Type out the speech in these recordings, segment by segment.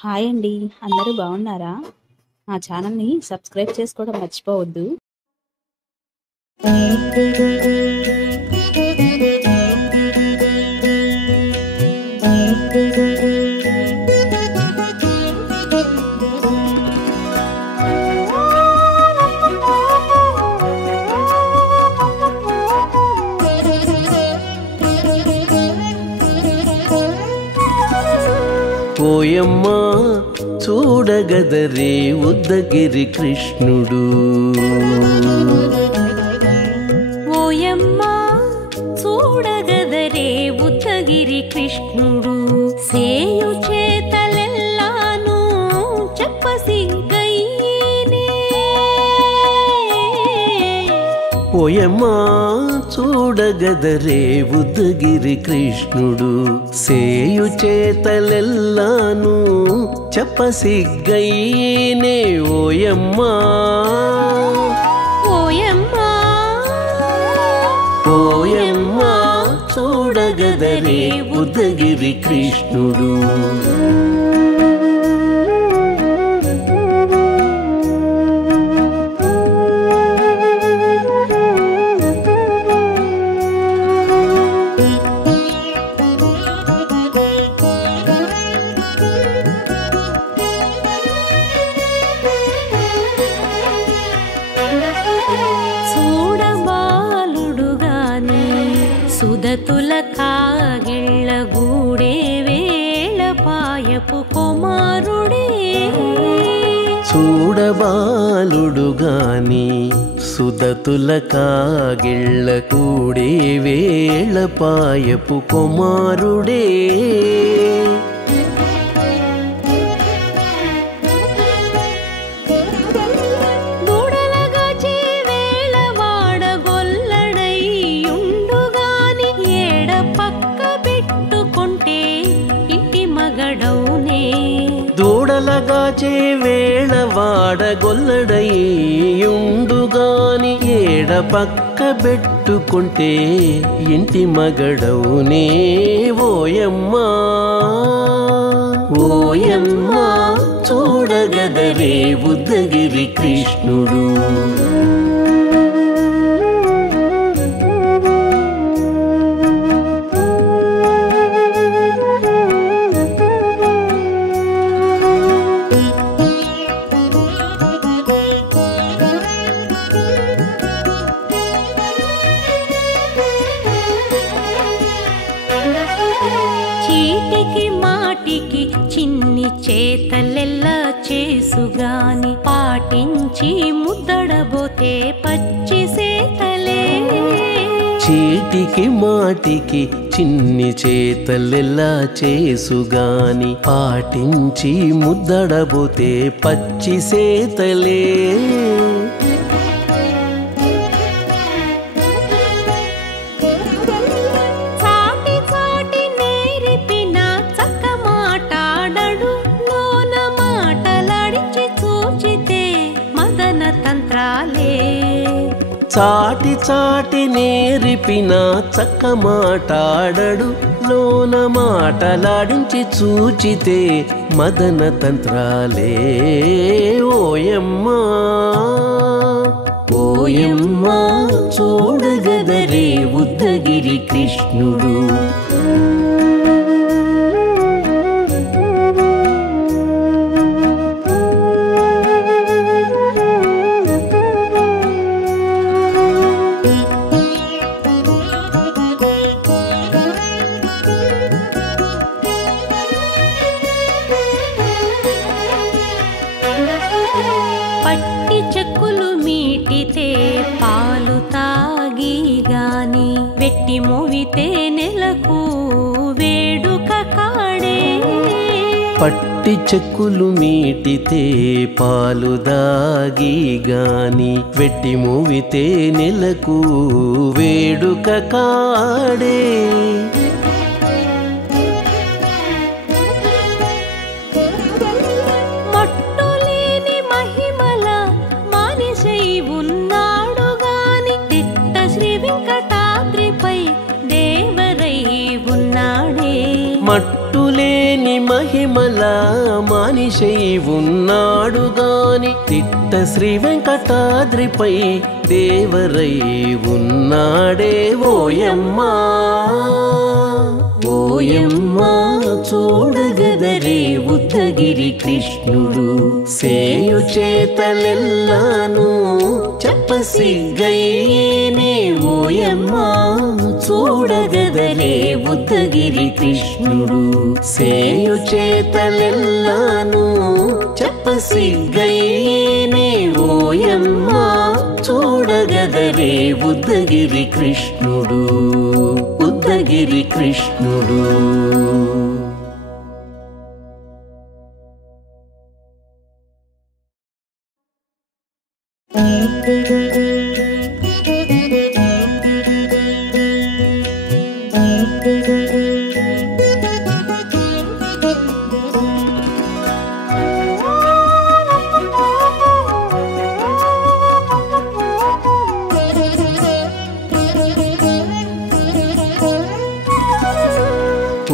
Hi అండి. అందరూ బాగున్నారా? మా ఛానల్‌ని సబ్స్క్రైబ్ చేసుకోవడం మర్చిపోవద్దు. ఓయమ్మా చూడగదరే ఉద్దగిరి కృష్ణుడు. ఓయమ్మా చూడగదరే ఉద్దగిరి కృష్ణుడు. సేయు చేతలెల్లాను చెప్పసిగ్గైనే. ఓయమ్మా చూడగదరే ఉద్దగిరి కృష్ణుడు. సేయు చేతలెల్లాను చెప్పసిగ్గైనే. ఓయమ్మా ఓయమ్మా ఓయమ్మా చూడగదరే ఉద్దగిరి కృష్ణుడు. సుదతుల కాగిళ్ళ గూడే వేళ పాయపు కుమారుడే. చూడబాలుడుగాని సుదతుల కాగిళ్ళ కూడే వేళ పాయపు కుమారుడే. దూడలగాచే వేళ వాడగొల్లడయ్యుండుగాని ఏడ పక్క పెట్టుకుంటే ఇంటి మగడవునే. ఓయమ్మా ఓయమ్మా చూడగదరే ఉద్దగిరి కృష్ణుడు. చీటికి మాటికి చిన్ని చేతలెల్లా చేసుగాని పాటించి ముద్దడబోతే పచ్చి సేతలే. చీటికి మాటికి చిన్ని చేతలెల్లా చేసుగాని పాటించి ముద్దడబోతే పచ్చి సేతలే. చాటి చాటి నేరిపిన చక్క మాటాడడు లోన మాటలాడించి చూచితే మదన తంత్రాలే. ఓయమ్మా ఓయమ్మా చూడగదరే ఉద్దగిరి కృష్ణుడు. పట్టి చెక్కులు మీటితే పాలు తాగి గాని వెట్టి మోవితే నెలకు వేడుక కాడే. పట్టి చెక్కులు మీటితే పాలు దాగి గాని వెట్టి మోవితే నెలకు వేడుక కాడే. మట్టులేని మహిమల మహిమల మనిషై ఉన్నాడు గాని తిట్ట శ్రీ వెంకటాద్రిపై దేవరై ఉన్నాడే ఓయమ్మా ఓయమ్మా చూడగదరే ఉద్దగిరి కృష్ణుడు సేయు చేతలెల్లాను చెప్పసిగ్గైనే ఓయమ్మా చూడగదరే ఉద్దగిరి కృష్ణుడు సేయు చేతలెల్లాను చెప్పసిగ్గైనే ఓయమ్మా చూడగదరే ఉద్దగిరి కృష్ణుడు ఉద్దగిరి కృష్ణుడు.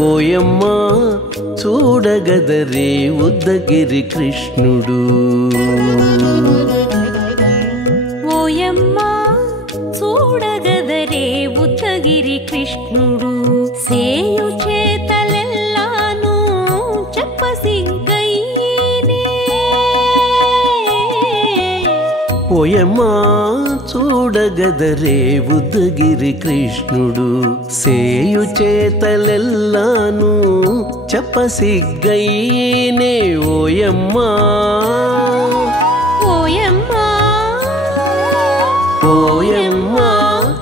ఓయమ్మా చూడగదరే ఉద్దగిరి కృష్ణుడు ఓయమ్మా చూడగదరే ఉద్దగిరి కృష్ణుడు సేయు చేతలెల్లాను చెప్పసిగ్గైనే ఓయమ్మా చూడగదరే ఉద్దగిరి కృష్ణుడు సేయు చేతలెల్లాను చెప్పసిగ్గైనే ఓయమ్మా ఓయమ్మా ఓయమ్మా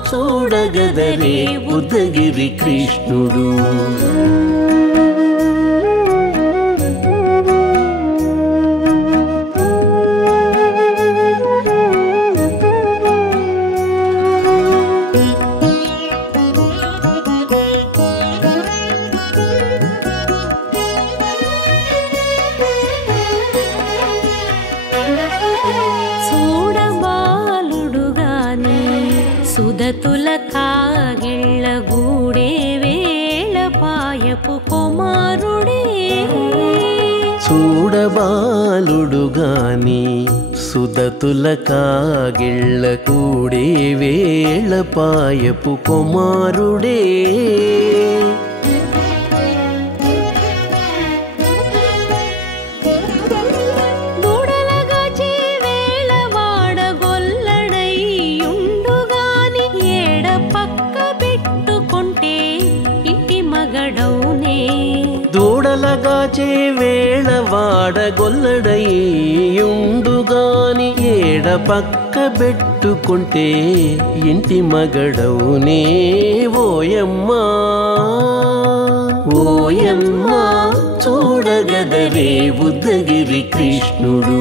చూడగదరే ఉద్దగిరి కృష్ణుడు. సుదతుల కాగిళ్ళ గూడే వేళ పాయపు కుమారుడే చూడబాలుడు గాని సుదతుల కాగిళ్ళ కూడే వేళ పాయపు కుమారుడే దూడలగాచే వేళ వాడగొల్లడయ్యుండుగాని ఏడ పక్క పెట్టుకుంటే ఇంటి మగడవునే ఓయమ్మా ఓయమ్మా చూడగదరే ఉద్దగిరి కృష్ణుడు.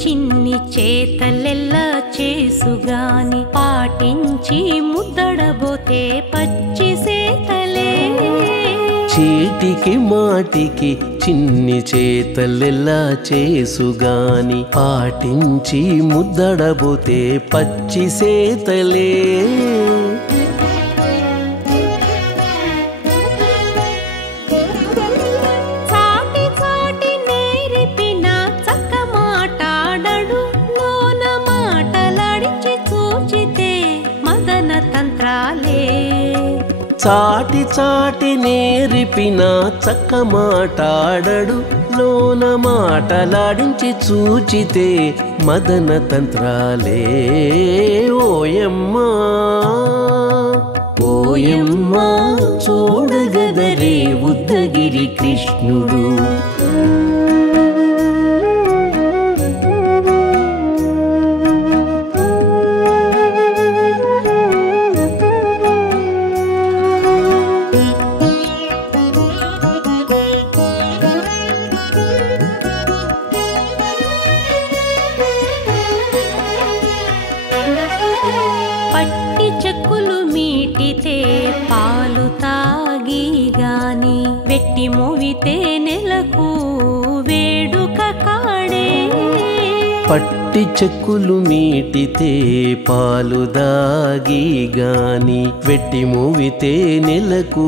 చిన్ని చేతలెల్లా చేసుగాని పాటించి ముద్దడబోతే పచ్చి సేతలే చీటికి మాటికి చిన్ని చేతలెల్లా చేసుగాని పాటించి ముద్దడబోతే పచ్చి సేతలే చాటి చాటి నేరిపిన చక్క మాటాడడు లోన మాటలాడించి చూచితే మదన తంత్రాలే ఓయమ్మా ఓయమ్మా చూడగదరే ఉద్దగిరి కృష్ణుడు. పట్టి చెక్కులు మీటితే పాలు తాగి గాని వెట్టి మోవితే నెలకు వేడుక కాడే. పట్టి చెక్కులు మీటితే పాలు దాగి గాని వెట్టి మూవితే నెలకు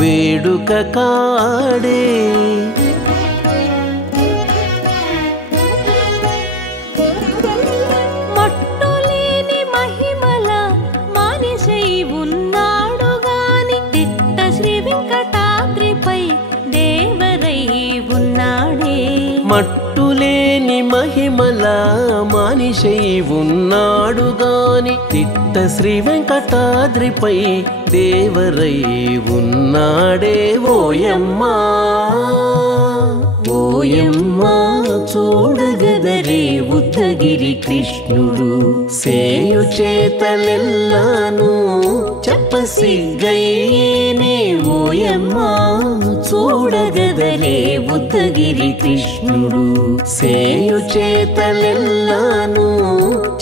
వేడుక కాడే. మట్టులేని మహిమల మానిషై ఉన్నాడు గాని తిట్ట శ్రీ వెంకటాద్రిపై దేవరై ఉన్నాడే. మట్టులేని మహిమల మానిషై ఉన్నాడు గాని తిట్ట శ్రీ వెంకటాద్రిపై దేవరై ఉన్నాడే. ఓయమ్మా ఓయమ్మా చూడగదరే ఉద్దగిరి కృష్ణుడు సేయు చేతలెల్లాను చెప్పసిగ్గయ్యేనే. ఓయమ్మా చూడగదరే ఉద్దగిరి కృష్ణుడు సేయు చేతలెల్లాను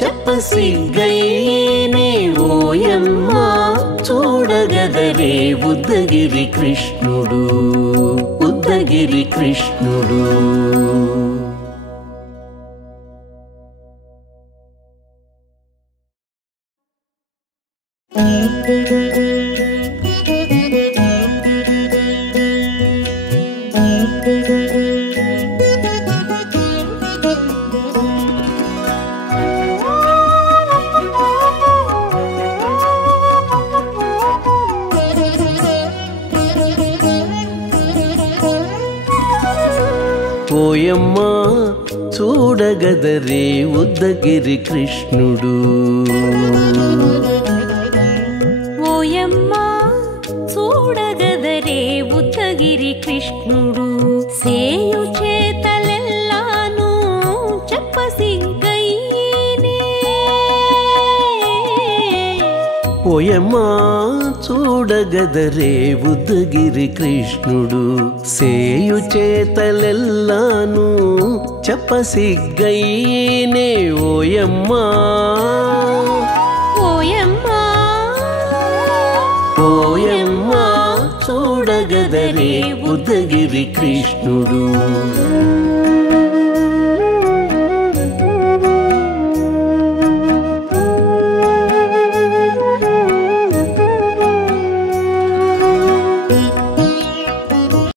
చెప్పసిగ్గయ్యేనే. ఓయమ్మా చూడగదరే ఉద్దగిరి కృష్ణుడు ఉద్దగిరి కృష్ణుడు. ఓయమ్మా చూడగదరే ఉద్దగిరి కృష్ణుడు. ఓయమ్మా చూడగదరే ఉద్దగిరి కృష్ణుడు సేయు చేతలెల్లాను చెప్పసిగ్గయ్యేనే. ఓయమ్మా చూడగదరే ఉద్దగిరి కృష్ణుడు సేయు చేతలెల్లాను చెప్పసిగ్గయ్యేనే. ఓయమ్మా ఓయమ్మా ఓయమ్మా చూడగదరే ఉద్దగిరి కృష్ణుడు.